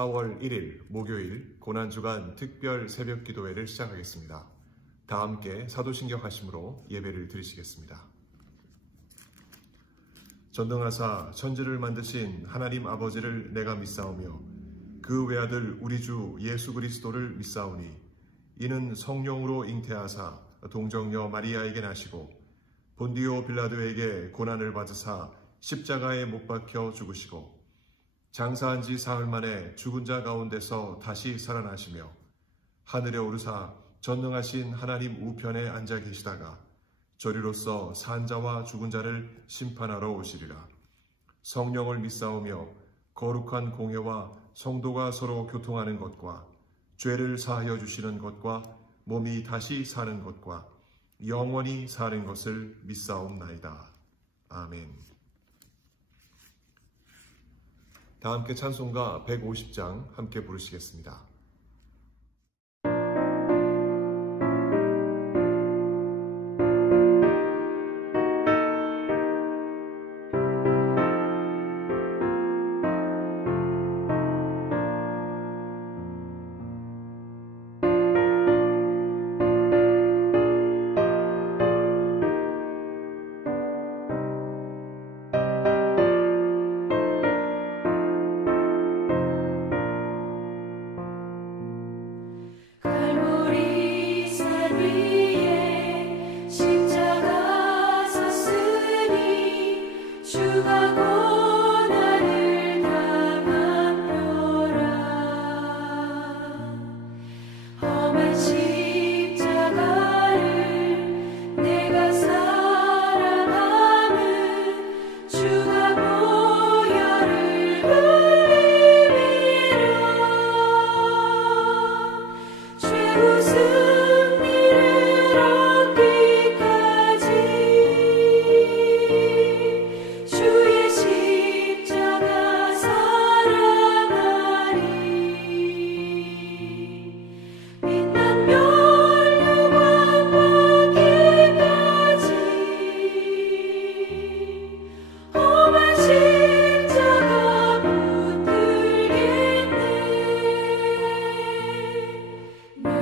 4월 1일 목요일 고난주간 특별 새벽 기도회를 시작하겠습니다. 다 함께 사도신경 하심으로 예배를 드리시겠습니다. 전능하사 천지를 만드신 하나님 아버지를 내가 믿사오며 그 외아들 우리 주 예수 그리스도를 믿사오니 이는 성령으로 잉태하사 동정녀 마리아에게 나시고 본디오 빌라도에게 고난을 받으사 십자가에 못 박혀 죽으시고 장사한 지 사흘 만에 죽은 자 가운데서 다시 살아나시며 하늘에 오르사 전능하신 하나님 우편에 앉아 계시다가 저리로서 산 자와 죽은 자를 심판하러 오시리라. 성령을 믿사오며 거룩한 공회와 성도가 서로 교통하는 것과 죄를 사하여 주시는 것과 몸이 다시 사는 것과 영원히 사는 것을 믿사옵나이다. 아멘. 다 함께 찬송가 150장 함께 부르시겠습니다.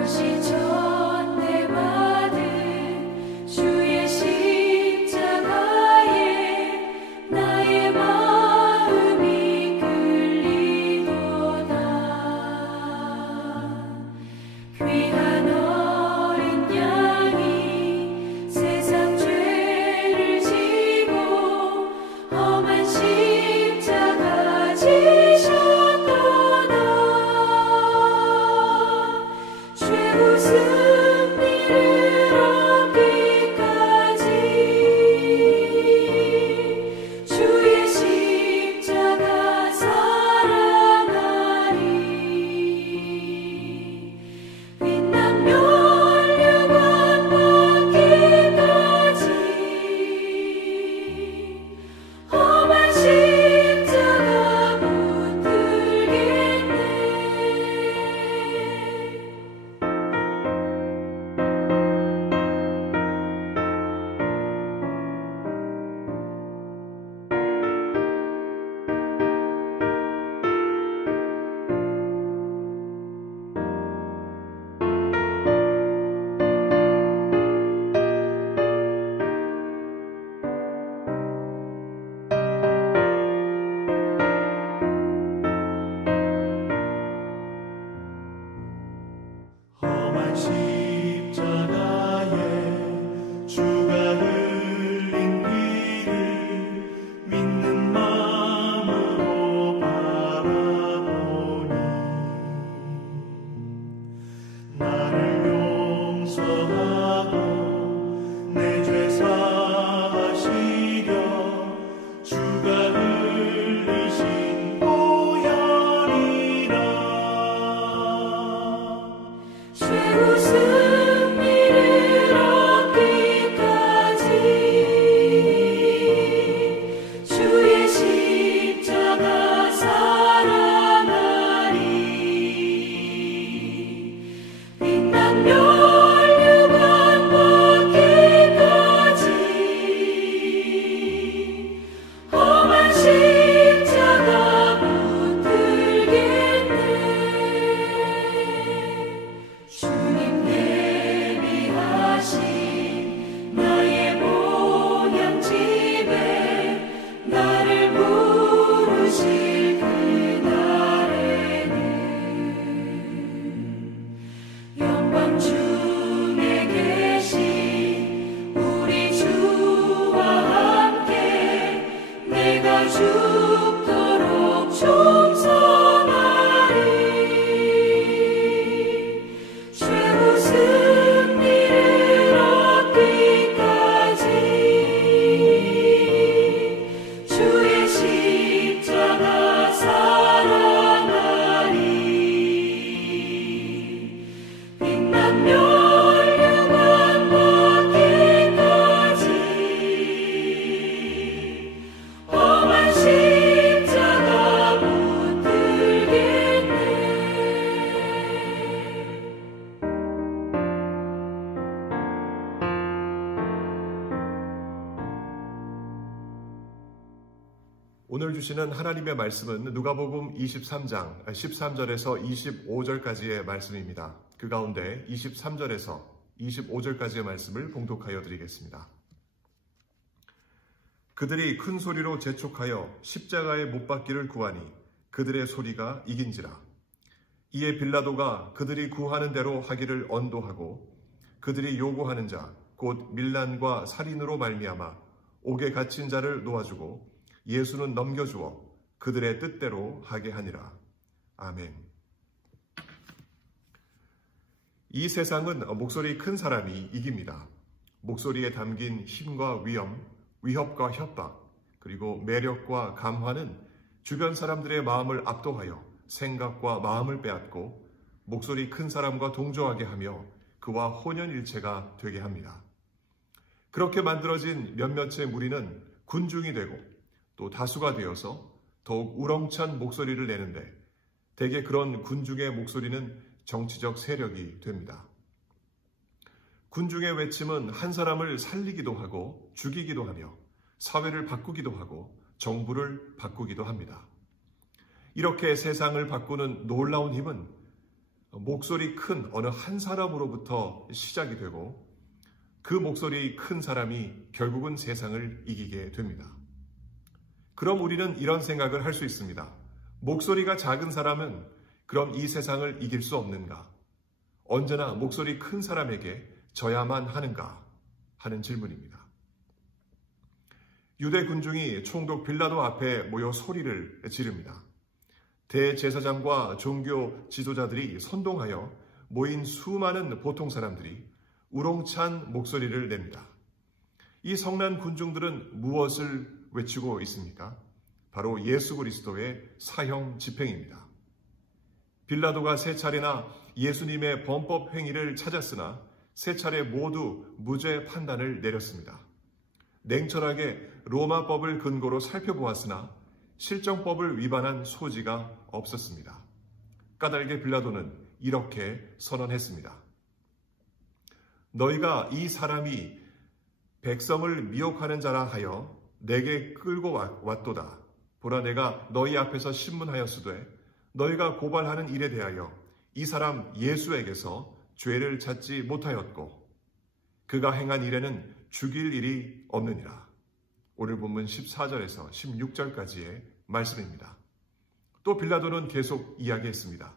she told 오늘 주시는 하나님의 말씀은 누가복음 23장 13절에서 25절까지의 말씀입니다. 그 가운데 23절에서 25절까지의 말씀을 봉독하여 드리겠습니다. 그들이 큰 소리로 재촉하여 십자가에 못 박기를 구하니 그들의 소리가 이긴지라. 이에 빌라도가 그들이 구하는 대로 하기를 언도하고 그들이 요구하는 자 곧 밀란과 살인으로 말미암아 옥에 갇힌 자를 놓아주고 예수는 넘겨주어 그들의 뜻대로 하게 하니라. 아멘. 이 세상은 목소리 큰 사람이 이깁니다. 목소리에 담긴 힘과 위험, 위협과 협박, 그리고 매력과 감화는 주변 사람들의 마음을 압도하여 생각과 마음을 빼앗고 목소리 큰 사람과 동조하게 하며 그와 혼연일체가 되게 합니다. 그렇게 만들어진 몇몇의 무리는 군중이 되고 또 다수가 되어서 더욱 우렁찬 목소리를 내는데 대개 그런 군중의 목소리는 정치적 세력이 됩니다. 군중의 외침은 한 사람을 살리기도 하고 죽이기도 하며 사회를 바꾸기도 하고 정부를 바꾸기도 합니다. 이렇게 세상을 바꾸는 놀라운 힘은 목소리 큰 어느 한 사람으로부터 시작이 되고 그 목소리 큰 사람이 결국은 세상을 이기게 됩니다. 그럼 우리는 이런 생각을 할 수 있습니다. 목소리가 작은 사람은 그럼 이 세상을 이길 수 없는가? 언제나 목소리 큰 사람에게 져야만 하는가? 하는 질문입니다. 유대 군중이 총독 빌라도 앞에 모여 소리를 지릅니다. 대제사장과 종교 지도자들이 선동하여 모인 수많은 보통 사람들이 우렁찬 목소리를 냅니다. 이 성난 군중들은 무엇을 외치고 있습니까? 바로 예수 그리스도의 사형 집행입니다. 빌라도가 세 차례나 예수님의 범법 행위를 찾았으나 세 차례 모두 무죄 판단을 내렸습니다. 냉철하게 로마법을 근거로 살펴보았으나 실정법을 위반한 소지가 없었습니다. 까닭에 빌라도는 이렇게 선언했습니다. 너희가 이 사람이 백성을 미혹하는 자라 하여 내게 끌고 왔도다. 보라 내가 너희 앞에서 신문하였으되 너희가 고발하는 일에 대하여 이 사람 예수에게서 죄를 찾지 못하였고 그가 행한 일에는 죽일 일이 없느니라. 오늘 본문 14절에서 16절까지의 말씀입니다. 또 빌라도는 계속 이야기했습니다.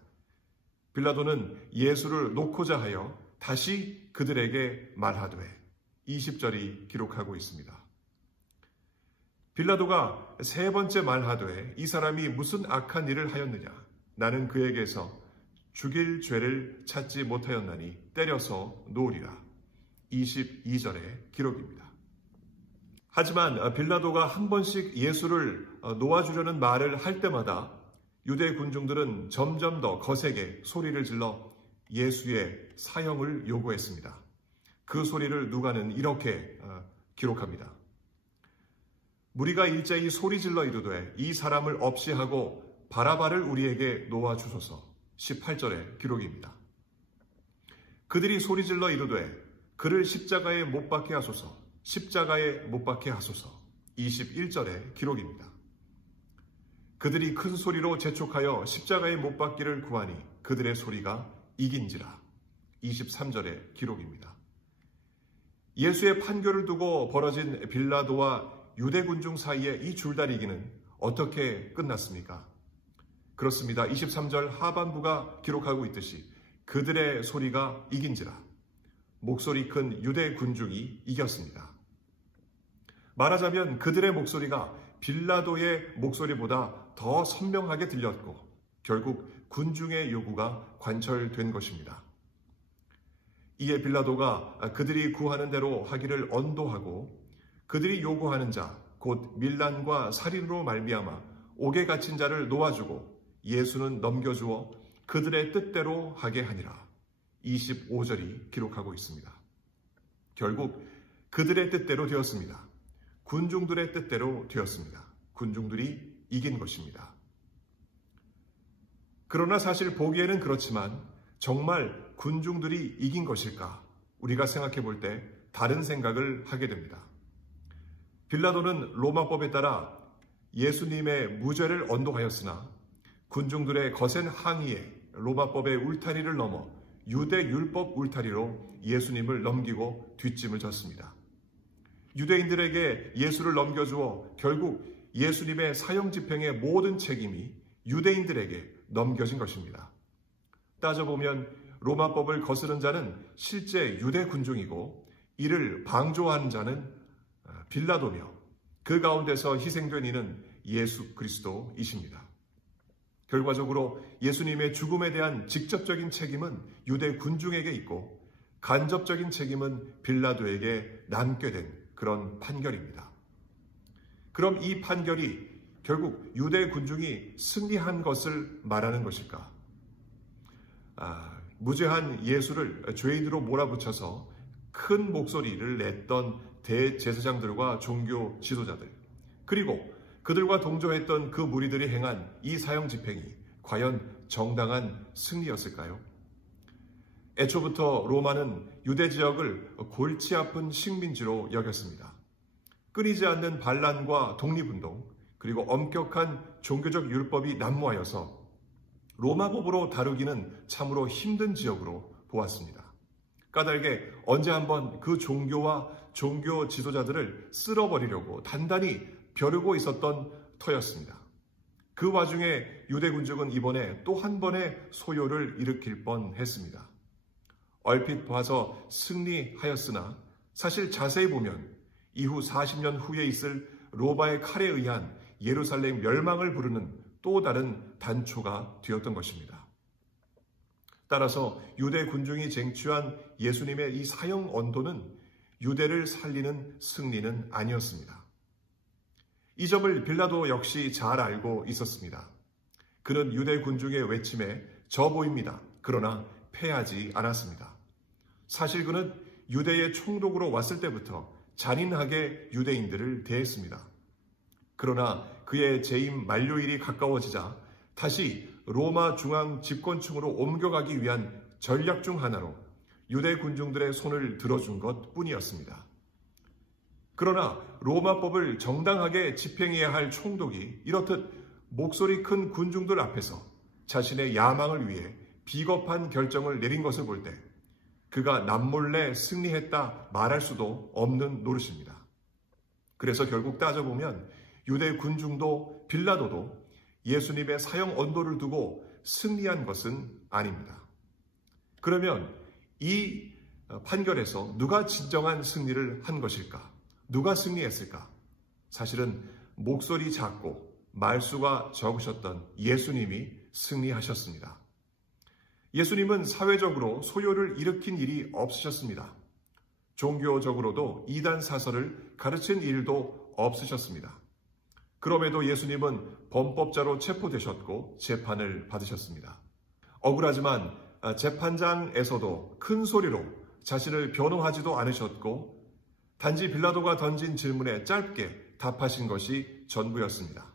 빌라도는 예수를 놓고자 하여 다시 그들에게 말하되 20절이 기록하고 있습니다. 빌라도가 세 번째 말하되 이 사람이 무슨 악한 일을 하였느냐? 나는 그에게서 죽일 죄를 찾지 못하였나니 때려서 놓으리라. 22절의 기록입니다. 하지만 빌라도가 한 번씩 예수를 놓아주려는 말을 할 때마다 유대 군중들은 점점 더 거세게 소리를 질러 예수의 사형을 요구했습니다. 그 소리를 누가는 이렇게 기록합니다. 무리가 일제히 소리질러 이르되 이 사람을 없이 하고 바라바를 우리에게 놓아주소서. 18절의 기록입니다. 그들이 소리질러 이르되 그를 십자가에 못 박게 하소서. 십자가에 못 박게 하소서. 21절의 기록입니다. 그들이 큰 소리로 재촉하여 십자가에 못 박기를 구하니 그들의 소리가 이긴지라. 23절의 기록입니다. 예수의 판결을 두고 벌어진 빌라도와 유대 군중 사이의 이 줄다리기는 어떻게 끝났습니까? 그렇습니다. 23절 하반부가 기록하고 있듯이 그들의 소리가 이긴지라. 목소리 큰 유대 군중이 이겼습니다. 말하자면 그들의 목소리가 빌라도의 목소리보다 더 선명하게 들렸고 결국 군중의 요구가 관철된 것입니다. 이에 빌라도가 그들이 구하는 대로 하기를 언도하고 그들이 요구하는 자 곧 밀란과 살인으로 말미암아 옥에 갇힌 자를 놓아주고 예수는 넘겨주어 그들의 뜻대로 하게 하니라. 25절이 기록하고 있습니다. 결국 그들의 뜻대로 되었습니다. 군중들의 뜻대로 되었습니다. 군중들이 이긴 것입니다. 그러나 사실 보기에는 그렇지만 정말 군중들이 이긴 것일까? 우리가 생각해 볼 때 다른 생각을 하게 됩니다. 빌라도는 로마법에 따라 예수님의 무죄를 언도하였으나 군중들의 거센 항의에 로마법의 울타리를 넘어 유대 율법 울타리로 예수님을 넘기고 뒷짐을 졌습니다. 유대인들에게 예수를 넘겨주어 결국 예수님의 사형 집행의 모든 책임이 유대인들에게 넘겨진 것입니다. 따져보면 로마법을 거스른 자는 실제 유대 군중이고 이를 방조하는 자는 빌라도며 그 가운데서 희생된 이는 예수 그리스도이십니다. 결과적으로 예수님의 죽음에 대한 직접적인 책임은 유대 군중에게 있고 간접적인 책임은 빌라도에게 남게 된 그런 판결입니다. 그럼 이 판결이 결국 유대 군중이 승리한 것을 말하는 것일까? 무죄한 예수를 죄인으로 몰아붙여서 큰 목소리를 냈던 대제사장들과 종교 지도자들, 그리고 그들과 동조했던 그 무리들이 행한 이 사형 집행이 과연 정당한 승리였을까요? 애초부터 로마는 유대 지역을 골치 아픈 식민지로 여겼습니다. 끊이지 않는 반란과 독립운동, 그리고 엄격한 종교적 율법이 난무하여서 로마법으로 다루기는 참으로 힘든 지역으로 보았습니다. 까닭에 언제 한번 그 종교와 종교 지도자들을 쓸어버리려고 단단히 벼르고 있었던 터였습니다. 그 와중에 유대 군중은 이번에 또 한 번의 소요를 일으킬 뻔했습니다. 얼핏 봐서 승리하였으나 사실 자세히 보면 이후 40년 후에 있을 로마의 칼에 의한 예루살렘 멸망을 부르는 또 다른 단초가 되었던 것입니다. 따라서 유대 군중이 쟁취한 예수님의 이 사형 언도는 유대를 살리는 승리는 아니었습니다. 이 점을 빌라도 역시 잘 알고 있었습니다. 그는 유대 군중의 외침에 져 보입니다. 그러나 패하지 않았습니다. 사실 그는 유대의 총독으로 왔을 때부터 잔인하게 유대인들을 대했습니다. 그러나 그의 재임 만료일이 가까워지자 다시 로마 중앙 집권층으로 옮겨가기 위한 전략 중 하나로 유대 군중들의 손을 들어준 것 뿐이었습니다. 그러나 로마법을 정당하게 집행해야 할 총독이 이렇듯 목소리 큰 군중들 앞에서 자신의 야망을 위해 비겁한 결정을 내린 것을 볼 때 그가 남몰래 승리했다 말할 수도 없는 노릇입니다. 그래서 결국 따져보면 유대 군중도 빌라도도 예수님의 사형 언도를 두고 승리한 것은 아닙니다. 그러면 이 판결에서 누가 진정한 승리를 한 것일까? 누가 승리했을까? 사실은 목소리 작고 말수가 적으셨던 예수님이 승리하셨습니다. 예수님은 사회적으로 소요를 일으킨 일이 없으셨습니다. 종교적으로도 이단 사설을 가르친 일도 없으셨습니다. 그럼에도 예수님은 범법자로 체포되셨고 재판을 받으셨습니다. 억울하지만 재판장에서도 큰 소리로 자신을 변호하지도 않으셨고 단지 빌라도가 던진 질문에 짧게 답하신 것이 전부였습니다.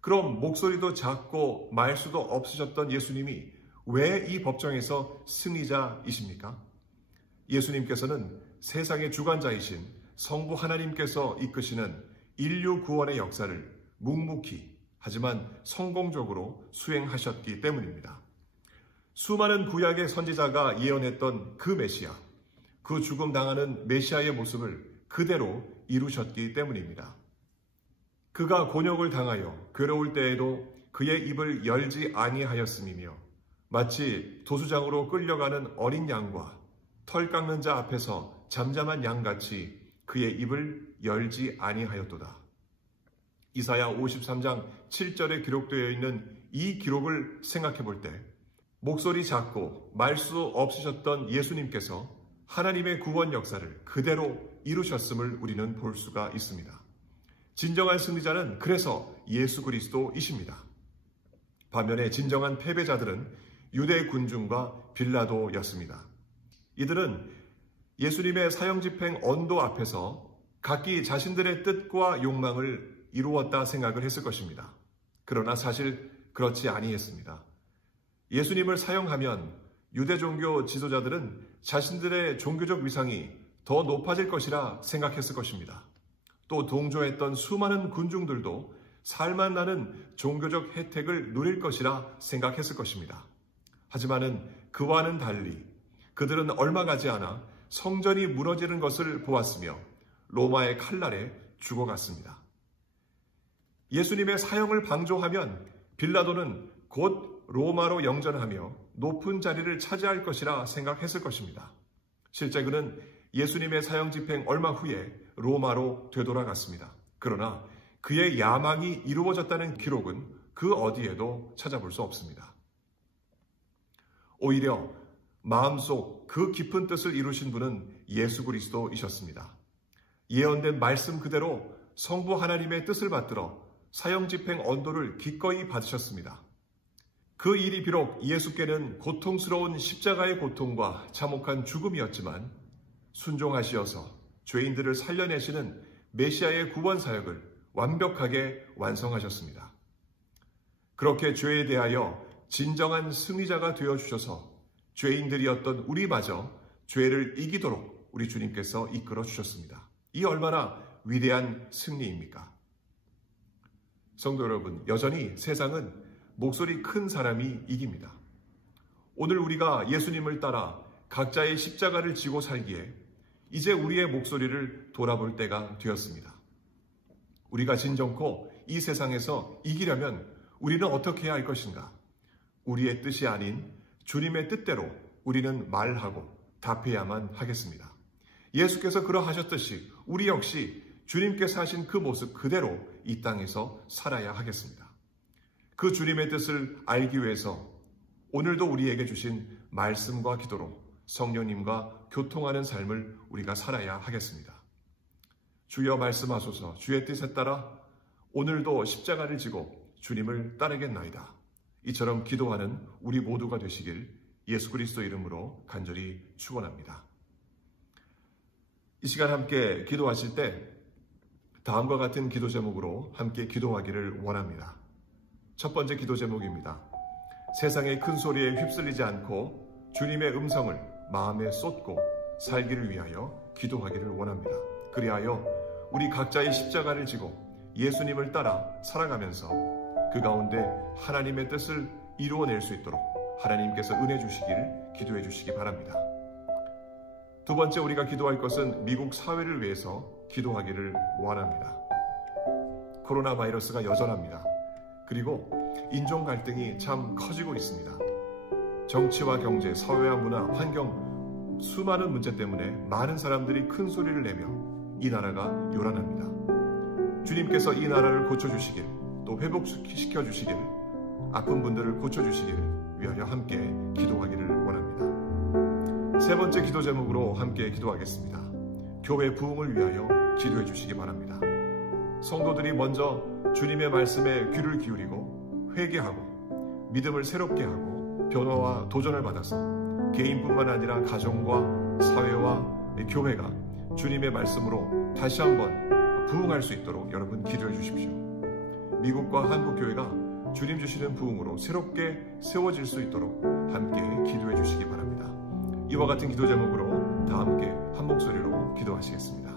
그럼 목소리도 작고 말수도 없으셨던 예수님이 왜 이 법정에서 승리자이십니까? 예수님께서는 세상의 주관자이신 성부 하나님께서 이끄시는 인류 구원의 역사를 묵묵히 하지만 성공적으로 수행하셨기 때문입니다. 수많은 구약의 선지자가 예언했던 그 메시아, 그 죽음 당하는 메시아의 모습을 그대로 이루셨기 때문입니다. 그가 곤욕을 당하여 괴로울 때에도 그의 입을 열지 아니하였음이며 마치 도수장으로 끌려가는 어린 양과 털 깎는 자 앞에서 잠잠한 양같이 그의 입을 열지 아니하였도다. 이사야 53장 7절에 기록되어 있는 이 기록을 생각해 볼 때 목소리 작고 말수 없으셨던 예수님께서 하나님의 구원 역사를 그대로 이루셨음을 우리는 볼 수가 있습니다. 진정한 승리자는 그래서 예수 그리스도이십니다. 반면에 진정한 패배자들은 유대 군중과 빌라도였습니다. 이들은 예수님의 사형 집행 언도 앞에서 각기 자신들의 뜻과 욕망을 이루었다 생각을 했을 것입니다. 그러나 사실 그렇지 아니했습니다. 예수님을 사형하면 유대 종교 지도자들은 자신들의 종교적 위상이 더 높아질 것이라 생각했을 것입니다. 또 동조했던 수많은 군중들도 살만 나는 종교적 혜택을 누릴 것이라 생각했을 것입니다. 하지만은 그와는 달리 그들은 얼마 가지 않아 성전이 무너지는 것을 보았으며 로마의 칼날에 죽어갔습니다. 예수님의 사형을 방조하면 빌라도는 곧 로마로 영전하며 높은 자리를 차지할 것이라 생각했을 것입니다. 실제 그는 예수님의 사형 집행 얼마 후에 로마로 되돌아갔습니다. 그러나 그의 야망이 이루어졌다는 기록은 그 어디에도 찾아볼 수 없습니다. 오히려 마음속 그 깊은 뜻을 이루신 분은 예수 그리스도이셨습니다. 예언된 말씀 그대로 성부 하나님의 뜻을 받들어 사형 집행 언도를 기꺼이 받으셨습니다. 그 일이 비록 예수께는 고통스러운 십자가의 고통과 참혹한 죽음이었지만 순종하시어서 죄인들을 살려내시는 메시아의 구원 사역을 완벽하게 완성하셨습니다. 그렇게 죄에 대하여 진정한 승리자가 되어주셔서 죄인들이었던 우리마저 죄를 이기도록 우리 주님께서 이끌어 주셨습니다. 이 얼마나 위대한 승리입니까? 성도 여러분, 여전히 세상은 목소리 큰 사람이 이깁니다. 오늘 우리가 예수님을 따라 각자의 십자가를 지고 살기에 이제 우리의 목소리를 돌아볼 때가 되었습니다. 우리가 진정코 이 세상에서 이기려면 우리는 어떻게 해야 할 것인가? 우리의 뜻이 아닌 주님의 뜻대로 우리는 말하고 답해야만 하겠습니다. 예수께서 그러하셨듯이 우리 역시 주님께서 하신 그 모습 그대로 이 땅에서 살아야 하겠습니다. 그 주님의 뜻을 알기 위해서 오늘도 우리에게 주신 말씀과 기도로 성령님과 교통하는 삶을 우리가 살아야 하겠습니다. 주여 말씀하소서. 주의 뜻에 따라 오늘도 십자가를 지고 주님을 따르겠나이다. 이처럼 기도하는 우리 모두가 되시길 예수 그리스도 이름으로 간절히 축원합니다. 이 시간 함께 기도하실 때 다음과 같은 기도 제목으로 함께 기도하기를 원합니다. 첫 번째 기도 제목입니다. 세상의 큰 소리에 휩쓸리지 않고 주님의 음성을 마음에 쏟고 살기를 위하여 기도하기를 원합니다. 그리하여 우리 각자의 십자가를 지고 예수님을 따라 살아가면서 그 가운데 하나님의 뜻을 이루어낼 수 있도록 하나님께서 은혜 주시기를 기도해 주시기 바랍니다. 두 번째 우리가 기도할 것은 미국 사회를 위해서 기도하기를 원합니다. 코로나 바이러스가 여전합니다. 그리고 인종 갈등이 참 커지고 있습니다. 정치와 경제, 사회와 문화, 환경, 수많은 문제 때문에 많은 사람들이 큰 소리를 내며 이 나라가 요란합니다. 주님께서 이 나라를 고쳐주시길, 또 회복시켜 주시길, 아픈 분들을 고쳐주시길 위하여 함께 기도하기를 원합니다. 세 번째 기도 제목으로 함께 기도하겠습니다. 교회 부흥을 위하여 기도해 주시기 바랍니다. 성도들이 먼저 주님의 말씀에 귀를 기울이고 회개하고 믿음을 새롭게 하고 변화와 도전을 받아서 개인뿐만 아니라 가정과 사회와 교회가 주님의 말씀으로 다시 한번 부흥할 수 있도록 여러분 기도해 주십시오. 미국과 한국 교회가 주님 주시는 부흥으로 새롭게 세워질 수 있도록 함께 기도해 주시기 바랍니다. 이와 같은 기도 제목으로 다 함께 한 목소리로 기도하시겠습니다.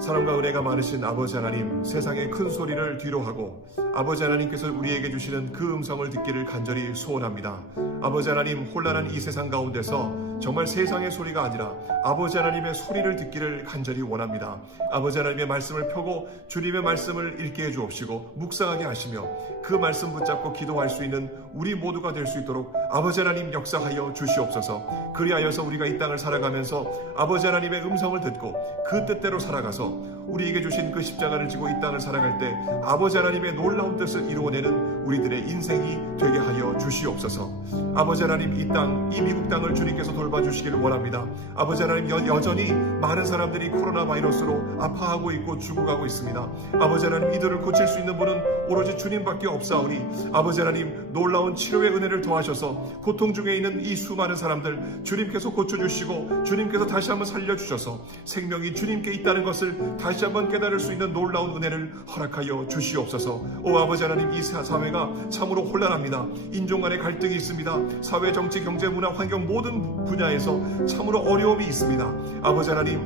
사랑과 은혜가 많으신 아버지 하나님, 세상의 큰 소리를 뒤로하고 아버지 하나님께서 우리에게 주시는 그 음성을 듣기를 간절히 소원합니다. 아버지 하나님, 혼란한 이 세상 가운데서 정말 세상의 소리가 아니라 아버지 하나님의 소리를 듣기를 간절히 원합니다. 아버지 하나님의 말씀을 펴고 주님의 말씀을 읽게 해주옵시고 묵상하게 하시며 그 말씀 붙잡고 기도할 수 있는 우리 모두가 될 수 있도록 아버지 하나님 역사하여 주시옵소서. 그리하여서 우리가 이 땅을 살아가면서 아버지 하나님의 음성을 듣고 그 뜻대로 살아가서 우리에게 주신 그 십자가를 지고 이 땅을 살아갈 때 아버지 하나님의 놀라운 뜻을 이루어내는 우리들의 인생이 되게 하여 주시옵소서. 아버지 하나님, 이 땅, 이 미국 땅을 주님께서 돌봐주시기를 원합니다. 아버지 하나님, 여전히 많은 사람들이 코로나 바이러스로 아파하고 있고 죽어가고 있습니다. 아버지 하나님, 이들을 고칠 수 있는 분은 오로지 주님밖에 없사오니 아버지 하나님, 놀라운 치료의 은혜를 더하셔서 고통 중에 있는 이 수많은 사람들 주님께서 고쳐주시고 주님께서 다시 한번 살려주셔서 생명이 주님께 있다는 것을 다시 한번 깨달을 수 있는 놀라운 은혜를 허락하여 주시옵소서. 오 아버지 하나님, 이 사회가 참으로 혼란합니다. 인종 간의 갈등이 있습니다. 사회, 정치, 경제, 문화, 환경 모든 분야에서 참으로 어려움이 있습니다. 아버지 하나님,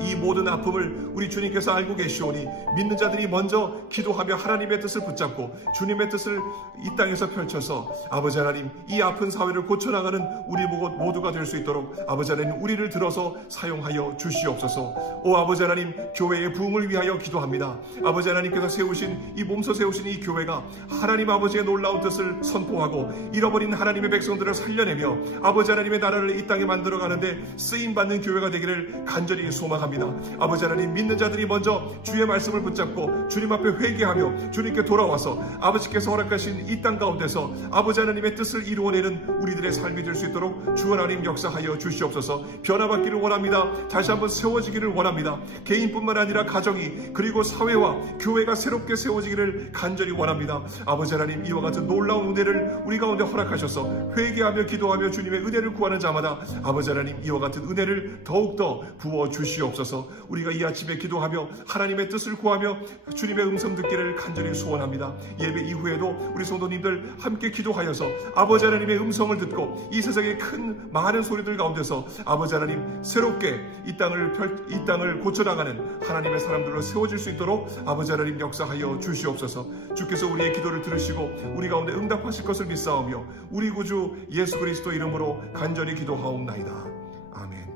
이 모든 아픔을 우리 주님께서 알고 계시오니 믿는 자들이 먼저 기도하며 하나님의 뜻을 붙잡고 주님의 뜻을 이 땅에서 펼쳐서 아버지 하나님 이 아픈 사회를 고쳐나가는 우리 모두가 될 수 있도록 아버지 하나님 우리를 들어서 사용하여 주시옵소서. 오 아버지 하나님 교회의 부흥을 위하여 기도합니다. 아버지 하나님께서 세우신 이 몸소 세우신 이 교회가 하나님 아버지의 놀라운 뜻을 선포하고 잃어버린 하나님의 백성들을 살려내며 아버지 하나님의 나라를 이 땅에 만들어가는데 쓰임받는 교회가 되기를 간절히 소망합니다. 아버지 하나님 믿는 자들이 먼저 주의 말씀을 붙잡고 주님 앞에 회개하며 주님께 돌아와서 아버지께서 허락하신 이 땅 가운데서 아버지 하나님의 뜻을 이루어내는 우리들의 삶이 될 수 있도록 주 하나님 역사하여 주시옵소서. 변화받기를 원합니다. 다시 한번 세워지기를 원합니다. 개인뿐만 아니라 가정이 그리고 사회와 교회가 새롭게 세워지기를 간절히 원합니다. 아버지 하나님 이와 같은 놀라운 은혜를 우리 가운데 허락하셔서 회개하며 기도하며 주님의 은혜를 구하는 자마다 아버지 하나님 이와 같은 은혜를 더욱더 부어 주시옵소서. 우리가 이 아침에 기도하며 하나님의 뜻을 구하며 주님의 음성 듣기를 간절히 소원합니다. 예배 이후에도 우리 성도님들 함께 기도하여서 아버지 하나님의 음성을 듣고 이 세상의 큰 많은 소리들 가운데서 아버지 하나님 새롭게 이 땅을 고쳐나가는 하나님의 사람들로 세워질 수 있도록 아버지 하나님 역사하여 주시옵소서. 주께서 우리의 기도를 들으시고 우리 가운데 응답하실 것을 믿사오며 우리 구주 예수 그리스도 이름으로 간절히 기도하옵나이다. 아멘.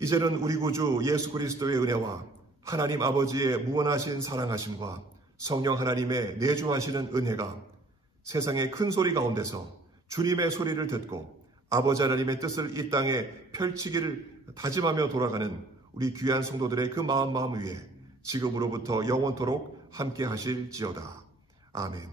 이제는 우리 구주 예수 그리스도의 은혜와 하나님 아버지의 무한하신 사랑하심과 성령 하나님의 내주하시는 은혜가 세상의 큰 소리 가운데서 주님의 소리를 듣고 아버지 하나님의 뜻을 이 땅에 펼치기를 다짐하며 돌아가는 우리 귀한 성도들의 그 마음 위에 지금으로부터 영원토록 함께 하실지어다. 아멘.